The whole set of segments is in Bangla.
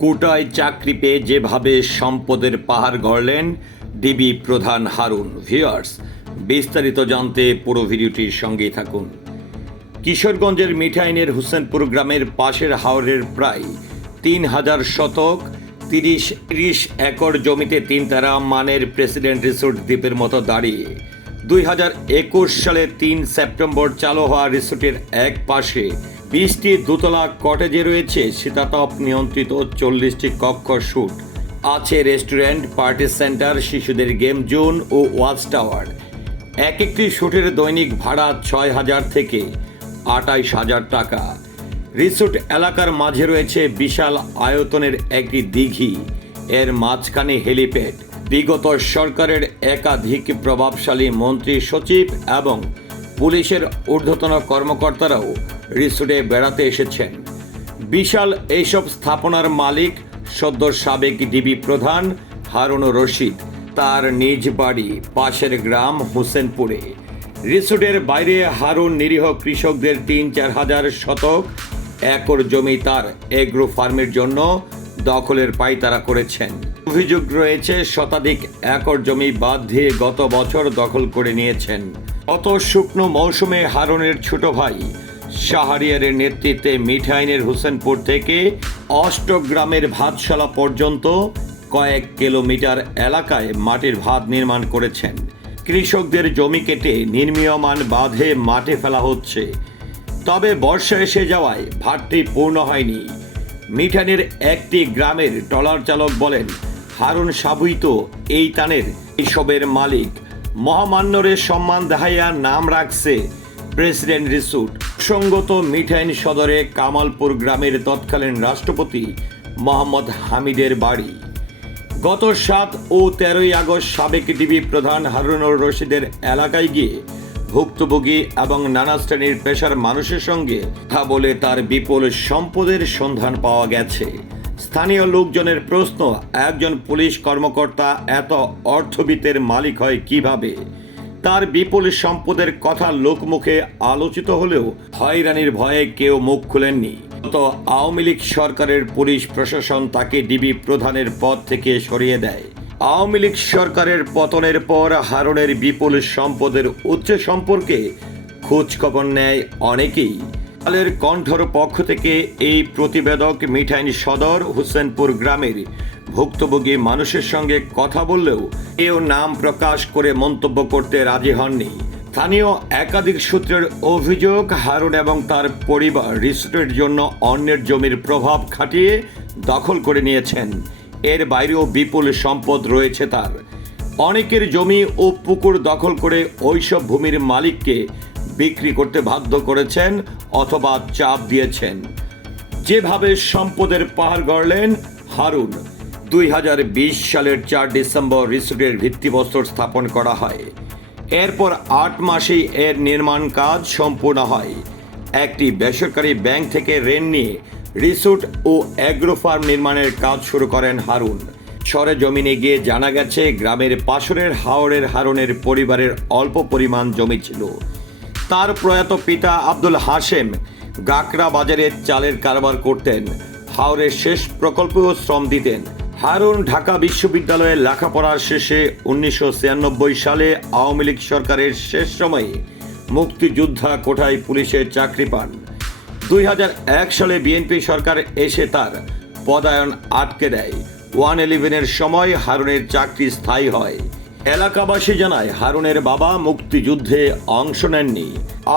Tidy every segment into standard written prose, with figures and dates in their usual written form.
কোটায় চাকরি পেয়ে যেভাবে সম্পদের পাহাড় গড়লেন ডিবি প্রধান হারুন। ভিউয়ার্স, বিস্তারিত জানতে পুরো ভিডিওটির সঙ্গেই থাকুন। কিশোরগঞ্জের মিঠাইনের হোসেনপুর গ্রামের পাশের হাওরের প্রায় ৩,০০০ শতক ৩০ একর জমিতে তিনতারা মানের প্রেসিডেন্ট রিসোর্ট দ্বীপের মতো দাঁড়িয়ে ২০২১ সালে ৩ সেপ্টেম্বর চালু হওয়া রিসোর্টের এক পাশে ২০টি দোতলা কটেজে রয়েছে শীতাতপ নিয়ন্ত্রিত ৪০টি কক্ষ, শুট আছে রেস্টুরেন্ট, পার্টি সেন্টার, শিশুদের গেম জোন ও ওয়াচ টাওয়ার। এক একটি শুটের দৈনিক ভাড়া ৬,০০০ থেকে ২৮,০০০ টাকা। রিসোর্ট এলাকার মাঝে রয়েছে বিশাল আয়তনের একটি দিঘি, এর মাঝখানে হেলিপ্যাড। বিগত সরকারের একাধিক প্রভাবশালী মন্ত্রী, সচিব এবং পুলিশের ঊর্ধ্বতন কর্মকর্তারাও রিসোর্টে বেড়াতে এসেছেন। বিশাল এইসব স্থাপনার মালিক সদ্য সাবেক ডিবি প্রধান হারুন রশিদ। তার নিজ বাড়ি পাশের গ্রাম হোসেনপুরে। রিসোর্টের বাইরে হারুন নিরীহ কৃষকদের ৩-৪ হাজার শতক একর জমি তার এগ্রো ফার্মের জন্য দখলের পাইতারা করেছেন। অভিযোগ রয়েছে শতাধিক একর জমি বাদ দিয়ে গত বছর দখল করে নিয়েছেন। গত শুকনো মৌসুমে হারুনের ছোট ভাই শাহরিয়ারের নেতৃত্বে মিঠাইনের হোসেনপুর থেকে অষ্টগ্রামের ভাতশালা পর্যন্ত কয়েক কিলোমিটার এলাকায় মাটির ভাত নির্মাণ করেছেন। কৃষকদের জমি কেটে নির্মীয়মান বাঁধে মাঠে ফেলা হচ্ছে। তবে বর্ষা এসে যাওয়ায় ভাতটি পূর্ণ হয়নি। মিঠাইনের একটি গ্রামের ট্রলার চালক বলেন, হারুন সাবুই তো এই তানের এসবের মালিক। মহামান্যরের সম্মান দেখাইয়া নাম রাখছে প্রেসিডেন্ট রিসোর্ট। সঙ্গত মিঠাইন সদরে কামালপুর গ্রামের তৎকালীন রাষ্ট্রপতি মোহাম্মদ হামিদের বাড়ি। গত ৭ ও ১৩ই আগস্ট সাবেক ডিবি প্রধান হারুনুর রশিদের এলাকায় গিয়ে ভুক্তভোগী এবং নানা শ্রেণীর পেশার মানুষের সঙ্গে কথা বলে তার বিপুল সম্পদের সন্ধান পাওয়া গেছে। স্থানীয় লোকজনের প্রশ্ন, একজন পুলিশ কর্মকর্তা এত অর্থবিত্তের মালিক হয় কিভাবে? তার বিপুল সম্পদের কথা লোকমুখে আলোচিত হলেও হয়রানির ভয়ে কেউ মুখ খুলেননি। গত আওয়ামী লীগ সরকারের পুলিশ প্রশাসন তাকে ডিবি প্রধানের পদ থেকে সরিয়ে দেয়। আওয়ামী লীগ সরকারের পতনের পর হারুনের বিপুল সম্পদের উৎস সম্পর্কে খোঁজ খবর নেয় অনেকেই। কালের কণ্ঠর পক্ষ থেকে এই প্রতিবেদক মিঠাইন সদর হোসেনপুর গ্রামের ভুক্তভোগী মানুষের সঙ্গে কথা বললেও কেউ নাম প্রকাশ করে মন্তব্য করতে রাজি হননি। স্থানীয় একাধিক সূত্রের অভিযোগ, হারুন এবং তার পরিবার রিসোর্টের জন্য অন্যের জমির প্রভাব খাটিয়ে দখল করে নিয়েছেন। এর বাইরেও বিপুল সম্পদ রয়েছে তার। অনেকের জমি ও পুকুর দখল করে ওইসব ভূমির মালিককে বিক্রি করতে বাধ্য করেছেন অথবা চাপ দিয়েছেন। যেভাবে সম্পদের পাহাড় গড়লেন হারুন। ২০২০ সালের ৪ ডিসেম্বর রিসোর্টের ভিত্তিপ্রস্তর স্থাপন করা হয়। এরপর ৮ মাসেই এর নির্মাণ কাজ সম্পূর্ণ হয়। একটি বেসরকারি ব্যাংক থেকে ঋণ নিয়ে রিসোর্ট ও অ্যাগ্রো ফার্ম নির্মাণের কাজ শুরু করেন হারুন। সরেজমিনে গিয়ে জানা গেছে গ্রামের পাশরের হাওরের হারুনের পরিবারের অল্প পরিমাণ জমি ছিল। তার প্রয়াত পিতা আব্দুল হাশেম গাকড়া বাজারে চালের কারবার করতেন। হাওরের শেষ প্রকল্পেও শ্রম দিতেন। হারুন ঢাকা বিশ্ববিদ্যালয়ে লেখাপড়ার শেষে ১৯৯৬ সালে আওয়ামী লীগ সরকারের শেষ সময়ে মুক্তিযোদ্ধা কোটায় পুলিশের চাকরি পান। ২০০১ সালে বিএনপি সরকার এসে তার পদায়ন আটকে দেয়। 111-এর সময় হারুনের চাকরি স্থায়ী হয়। এলাকাবাসী জানায় হারুনের বাবা মুক্তিযুদ্ধে অংশ নেননি,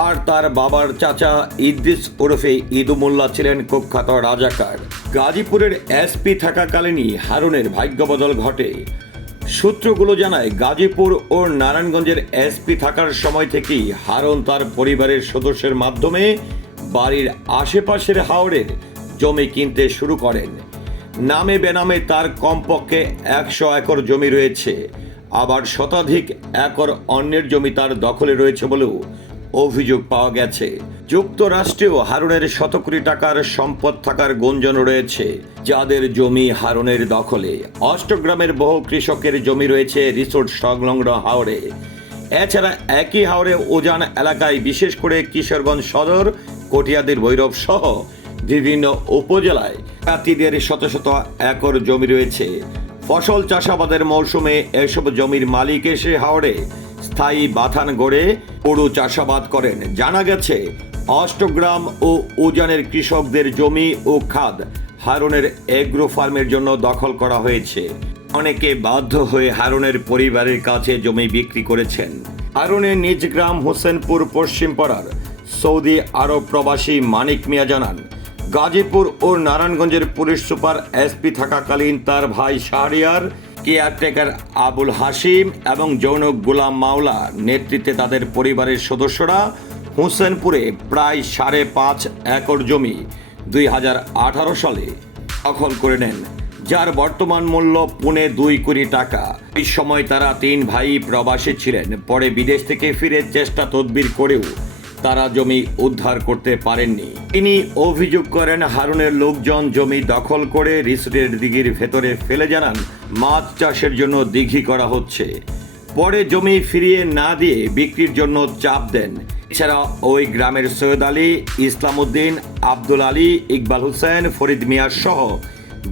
আর তার বাবার চাচা ইদ্রিস ওরফে ইদু মোল্লা ছিলেন কুখ্যাত রাজাকার। গাজীপুরের এসপি থাকাকালীনই হারুনের ভাগ্যবদল ঘটে। সূত্রগুলো জানায় গাজীপুর ও নারায়ণগঞ্জের এসপি থাকার সময় থেকেই হারুন তার পরিবারের সদস্যের মাধ্যমে বাড়ির আশেপাশের হাওরের জমি কিনতে শুরু করেন। নামে বেনামে তার কমপক্ষে ১০০ একর জমি রয়েছে, আবার শতাধিক একর অন্যের জমি তার দখলে রয়েছে বলেও অভিযোগ পাওয়া গেছে। যুক্তরাষ্ট্রেও হারুনের শত কোটি টাকার সম্পদ থাকার গুঞ্জন রয়েছে, যাদের জমি হারুনের দখলে। অষ্টগ্রামের বহু কৃষকের জমি রয়েছে রিসোর্ট সংলগ্ন হাওরে। এছাড়া একই হাওরে উজান এলাকায়, বিশেষ করে কিশোরগঞ্জ সদর, কটিয়াদীর ভৈরব সহ বিভিন্ন উপজেলায় হাতিদের শত শত একর জমি রয়েছে। ফসল চাষাবাদের মৌসুমে এসব জমির মালিক এসে হাওড়ে স্থায়ী বাথান গড়ে পুরো চাষাবাদ করেন। জানা গেছে অষ্টগ্রাম ও উজানের কৃষকদের জমি ও খাদ হারুনের এগ্রো ফার্মের জন্য দখল করা হয়েছে। অনেকে বাধ্য হয়ে হারুনের পরিবারের কাছে জমি বিক্রি করেছেন। হারুনের নিজ গ্রাম হোসেনপুর পশ্চিমপাড়ার সৌদি আরব প্রবাসী মানিক মিয়া জানান, গাজীপুর ও নারায়ণগঞ্জের পুলিশ সুপার এসপি থাকাকালীন তার ভাই শাহরিয়ার, কেয়ারটেকার আবুল হাসিম এবং জৌনক গোলাম মাওলা নেতৃত্বে তাদের পরিবারের সদস্যরা হোসেনপুরে প্রায় 5.5 একর জমি 2018 সালে দখল করে নেন, যার বর্তমান মূল্য 2.25 কোটি টাকা। এই সময় তারা 3 ভাই প্রবাসী ছিলেন। পরে বিদেশ থেকে ফিরে চেষ্টা তদবির করেও তারা জমি উদ্ধার করতে পারেননি। তিনি অভিযোগ করেন, হারুনের লোকজন জমি দখল করে রিসোর্টের দিঘির ভেতরে ফেলে জানান মাছ চাষের জন্য দিঘি করা হচ্ছে। পরে জমি ফিরিয়ে না দিয়ে বিক্রির জন্য চাপ দেন। এছাড়া ওই গ্রামের সৈয়দ আলী, ইসলাম উদ্দিন, আব্দুল আলী, ইকবাল হোসেন, ফরিদ মিয়া সহ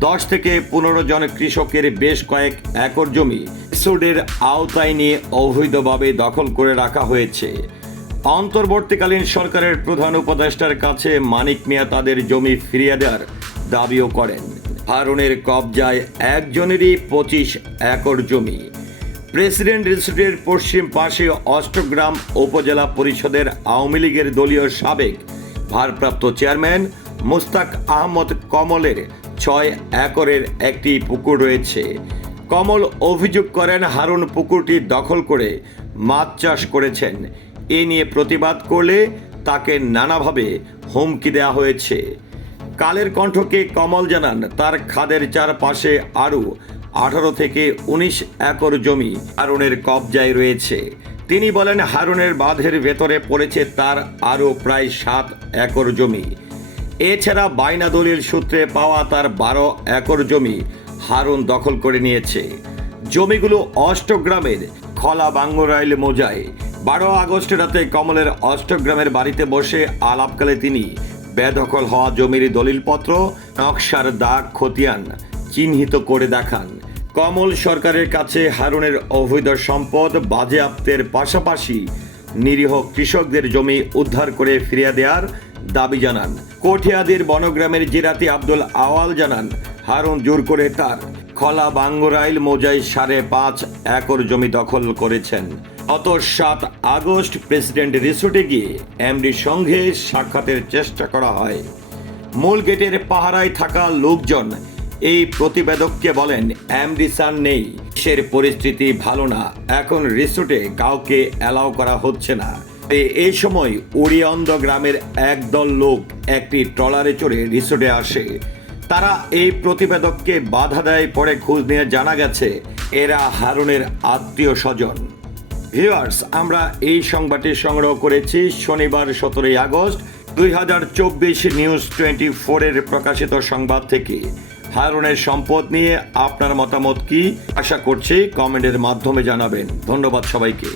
10 থেকে 15 জন কৃষকের বেশ কয়েক একর জমি রিসোর্টের আওতায় নিয়ে অবৈধভাবে দখল করে রাখা হয়েছে। অন্তর্বর্তীকালীন সরকারের প্রধান উপদেষ্টার কাছে মানিক মিয়া তাদের জমি ফিরিয়ে দেওয়ার দাবিও করেন। হারুনের কবজায় একজনেরই 25 একর জমি। প্রেসিডেন্ট রিসোর্টের পশ্চিম পাশে অষ্টগ্রাম উপজেলা পরিষদের আওয়ামী লীগের দলীয় সাবেক ভারপ্রাপ্ত চেয়ারম্যান মুস্তাক আহমদ কমলের 6 একরের একটি পুকুর রয়েছে। কমল অভিযোগ করেন, হারুন পুকুরটি দখল করে মাছ চাষ করেছেন। এ নিয়ে প্রতিবাদ করলে তাকে নানাভাবে হুমকি দেওয়া হয়েছে। কালের কণ্ঠকে কমল জানান, তার খাদের চারপাশে আরও 18 থেকে 19 একর জমি হারুনের কবজায় রয়েছে। তিনি বলেন, হারুনের বাঁধের ভেতরে পড়েছে তার আরও প্রায় 7 একর জমি। এছাড়া বাইনা দলিল সূত্রে পাওয়া তার 12 একর জমি হারুন দখল করে নিয়েছে। জমিগুলো অষ্টগ্রামের খলা বাঙ্গুরাইল মৌজায়। 12 আগস্ট রাতে কমলের অষ্টগ্রামের বাড়িতে বসে আলাপকালে তিনি বেদখল হওয়া জমির দলিলপত্র, নকশার দাগ খতিয়ান চিহ্নিত করে দেখান। কমল সরকারের কাছে হারুনের অবৈধ সম্পদ বাজেয়াপ্তের পাশাপাশি নিরীহ কৃষকদের জমি উদ্ধার করে ফিরিয়ে দেওয়ার দাবি জানান। কঠিয়াদির বনগ্রামের জিরাতি আব্দুল আওয়াল জানান, হারুন জোর করে তার খলা বাঙ্গুরাইল মৌজায় 5.5 একর জমি দখল করেছেন। গত 7 আগস্ট প্রেসিডেন্ট রিসোর্টে গিয়ে এমডির সঙ্গে সাক্ষাতের চেষ্টা করা হয়। মূল গেটের পাহারায় থাকা লোকজন এই প্রতিবেদককে বলেন, এমডি স্যার নেই, দেশের পরিস্থিতি ভালো না, এখন রিসোর্টে কাউকে অ্যালাউ করা হচ্ছে না। এই সময় উড়িয়ন্দ গ্রামের একদল লোক একটি ট্রলারে চড়ে রিসোর্টে আসে। তারা এই প্রতিবেদককে বাধা দেয়। পরে খোঁজ নিয়ে জানা গেছে এরা হারুনের আত্মীয় স্বজন। ভিউয়ার্স, আমরা এই সংবাদটি সংগ্রহ করেছি শনিবার 17 আগস্ট 2024 নিউজ 24-এর প্রকাশিত সংবাদ থেকে। হারুনের সম্পদ নিয়ে আপনার মতামত কি? আশা করছি কমেন্টের মাধ্যমে জানাবেন। ধন্যবাদ সবাইকে।